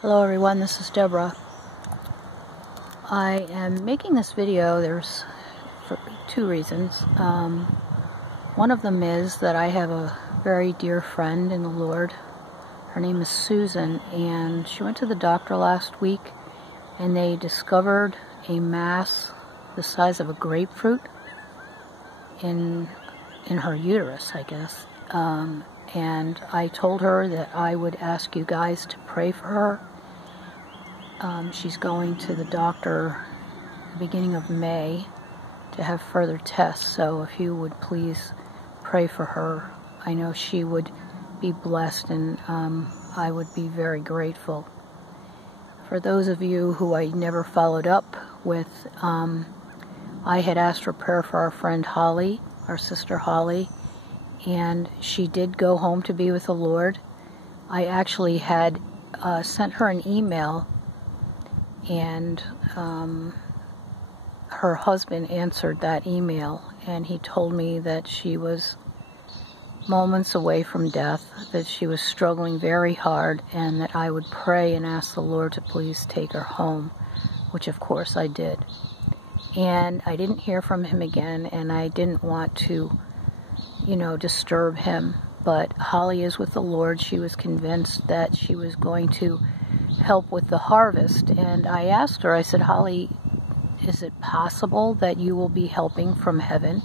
Hello everyone, this is Deborah. I am making this video, for two reasons. One of them is that I have a very dear friend in the Lord. Her name is Susan, and she went to the doctor last week and they discovered a mass the size of a grapefruit in her uterus, I guess. And I told her that I would ask you guys to pray for her. She's going to the doctor at the beginning of May to have further tests, so if you would please pray for her. I know she would be blessed, and I would be very grateful. For those of you who I never followed up with, I had asked for prayer for our friend Holly, our sister Holly, and she did go home to be with the Lord. I actually had sent her an email, and her husband answered that email, and he told me that she was moments away from death, that she was struggling very hard, and that I would pray and ask the Lord to please take her home, which of course I did. And I didn't hear from him again, and I didn't want to, disturb him. But Holly is with the Lord. She was convinced that she was going to help with the harvest. And I asked her, I said, Holly, is it possible that you will be helping from heaven?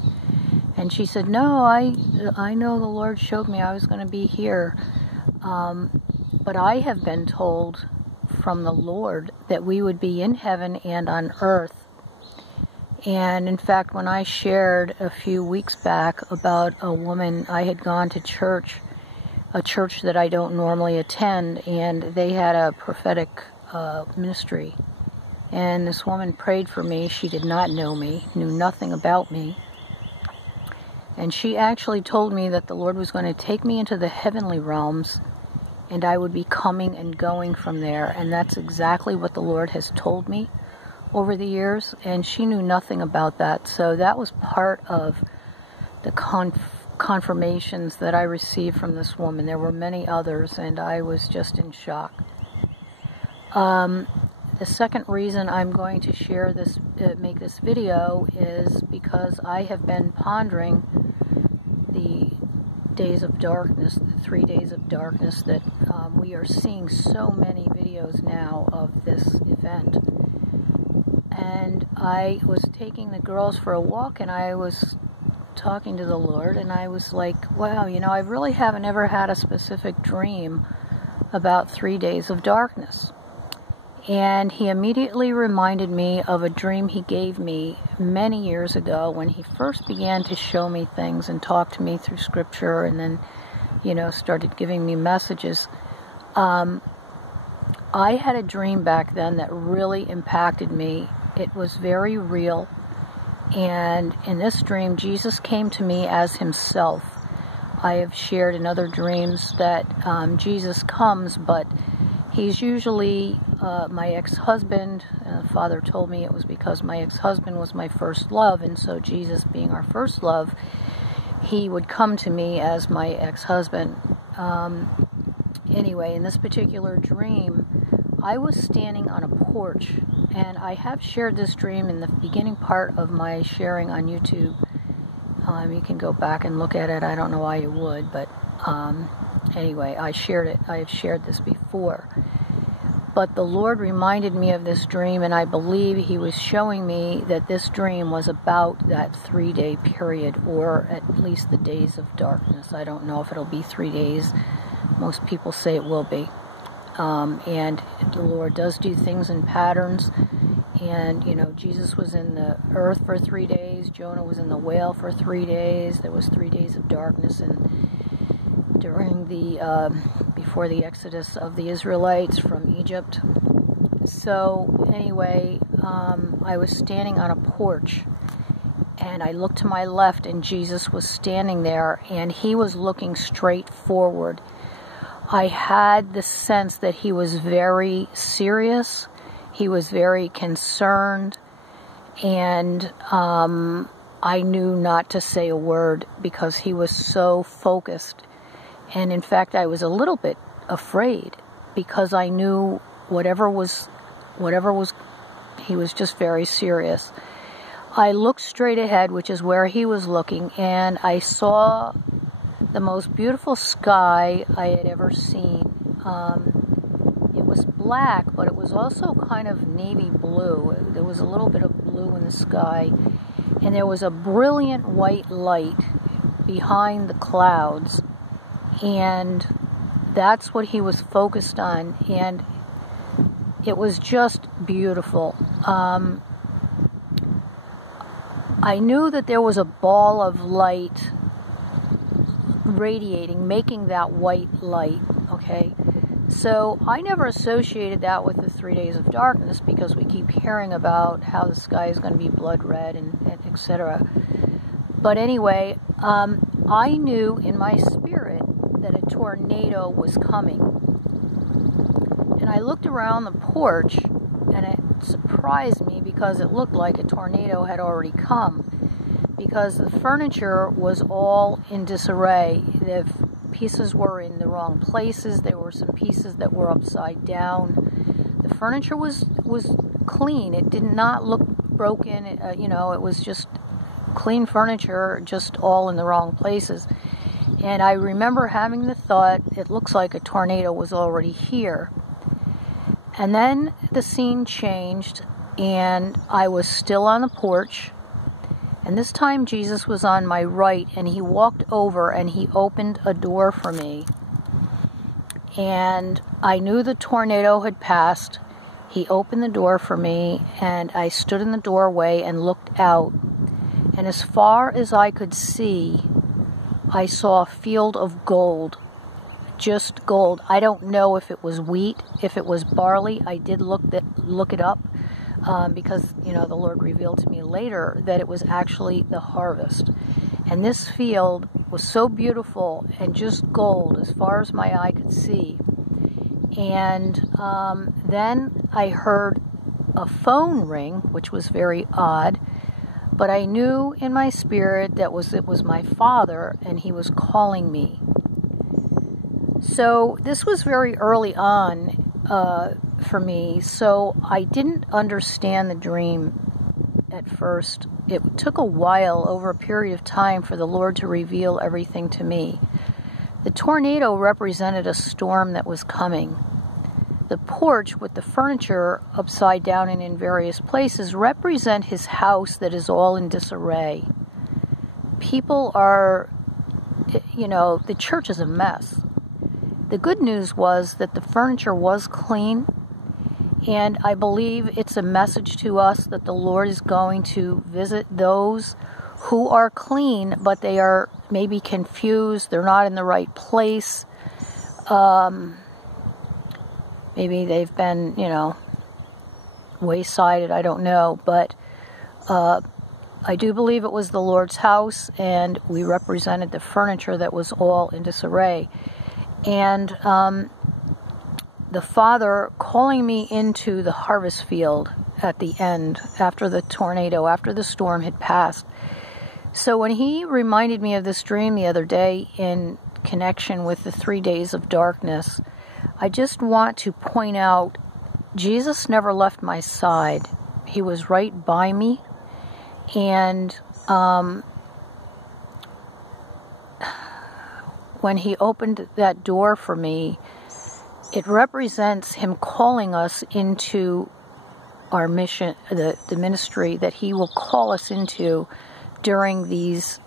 And she said, no, I know the Lord showed me I was going to be here. But I have been told from the Lord that we would be in heaven and on earth. And in fact, when I shared a few weeks back about a woman, I had gone to church, a church that I don't normally attend, and they had a prophetic ministry. And this woman prayed for me. She did not know me, knew nothing about me. And she actually told me that the Lord was going to take me into the heavenly realms, and I would be coming and going from there. And that's exactly what the Lord has told me over the years, and she knew nothing about that. So that was part of the confirmations that I received from this woman. There were many others, and I was just in shock. The second reason I'm going to share this, make this video, is because I have been pondering the days of darkness, the 3 days of darkness that we are seeing so many videos now of this event. And I was taking the girls for a walk, and I was talking to the Lord, and I was like, wow, I really haven't ever had a specific dream about 3 days of darkness. And he immediately reminded me of a dream he gave me many years ago when he first began to show me things and talk to me through scripture, and then, started giving me messages. I had a dream back then that really impacted me. It was very real, and in this dream, Jesus came to me as himself. I have shared in other dreams that Jesus comes, but he's usually my ex-husband. Father told me it was because my ex-husband was my first love, and so Jesus being our first love, he would come to me as my ex-husband. Anyway, in this particular dream, I was standing on a porch, and I have shared this dream in the beginning part of my sharing on YouTube. You can go back and look at it. I don't know why you would, but anyway, I shared it. I have shared this before. But the Lord reminded me of this dream, and I believe he was showing me that this dream was about that 3-day period, or at least the days of darkness. I don't know if it'll be 3 days. Most people say it will be. And the Lord does do things in patterns. And, Jesus was in the earth for 3 days. Jonah was in the whale for 3 days. There was 3 days of darkness during before the exodus of the Israelites from Egypt. So anyway, I was standing on a porch, and I looked to my left, and Jesus was standing there, and he was looking straight forward. I had the sense that he was very serious. He was very concerned, and I knew not to say a word because he was so focused. And in fact, I was a little bit afraid because I knew whatever was, he was just very serious. I looked straight ahead, which is where he was looking, and I saw the most beautiful sky I had ever seen. It was black, but it was also kind of navy blue. There was a little bit of blue in the sky, and there was a brilliant white light behind the clouds, and that's what he was focused on, and it was just beautiful. I knew that there was a ball of light radiating, making that white light, okay? So I never associated that with the 3 days of darkness, because we keep hearing about how the sky is going to be blood red and etc. But anyway, I knew in my spirit that a tornado was coming. And I looked around the porch, and it surprised me because it looked like a tornado had already come, because the furniture was all in disarray. The pieces were in the wrong places. There were some pieces that were upside down. The furniture was clean. It did not look broken. It was just clean furniture, just all in the wrong places. And I remember having the thought, it looks like a tornado was already here. And then the scene changed, and I was still on the porch. And this time Jesus was on my right, and he walked over and he opened a door for me. And I knew the tornado had passed. He opened the door for me, and I stood in the doorway and looked out. And as far as I could see, I saw a field of gold. Just gold. I don't know if it was wheat, if it was barley. I did look it up because, the Lord revealed to me later that it was actually the harvest. And this field was so beautiful and just gold as far as my eye could see. And then I heard a phone ring, which was very odd. But I knew in my spirit that it was my father, and he was calling me. So this was very early on for me, so I didn't understand the dream at first. It took a while, over a period of time, for the Lord to reveal everything to me. The tornado represented a storm that was coming. The porch with the furniture upside down and in various places represent his house that is all in disarray. People are, the church is a mess. The good news was that the furniture was clean, and I believe it's a message to us that the Lord is going to visit those who are clean, but they are maybe confused, they're not in the right place. Maybe they've been, waysided, I don't know. But I do believe it was the Lord's house, and we represented the furniture that was all in disarray. And the Father calling me into the harvest field at the end, after the tornado, after the storm had passed. So when he reminded me of this dream the other day in connection with the 3 days of darkness, I just want to point out, Jesus never left my side. He was right by me. And when he opened that door for me, it represents him calling us into our mission, the ministry that he will call us into during these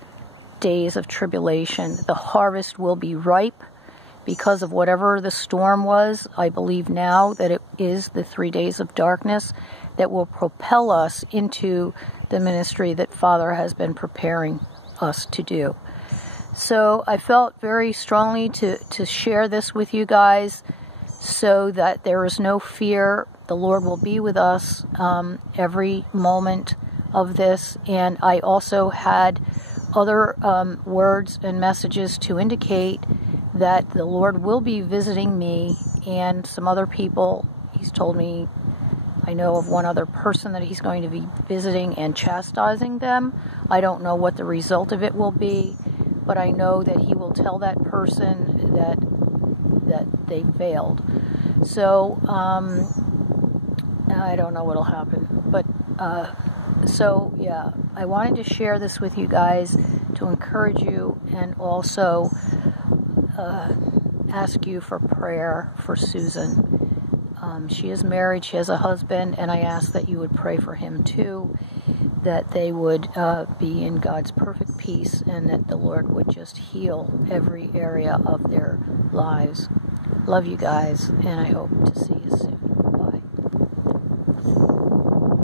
days of tribulation. The harvest will be ripe because of whatever the storm was. I believe now that it is the 3 days of darkness that will propel us into the ministry that Father has been preparing us to do. So I felt very strongly to share this with you guys so that there is no fear. The Lord will be with us every moment of this. And I also had other words and messages to indicate that the Lord will be visiting me and some other people. He's told me, I know of one other person that he's going to be visiting and chastising them. I don't know what the result of it will be, but I know that he will tell that person that they failed. So, I don't know what'll happen, but, so, yeah, I wanted to share this with you guys to encourage you, and also ask you for prayer for Susan. She is married, she has a husband, and I ask that you would pray for him too, that they would be in God's perfect peace, and that the Lord would just heal every area of their lives. Love you guys, and I hope to see you soon.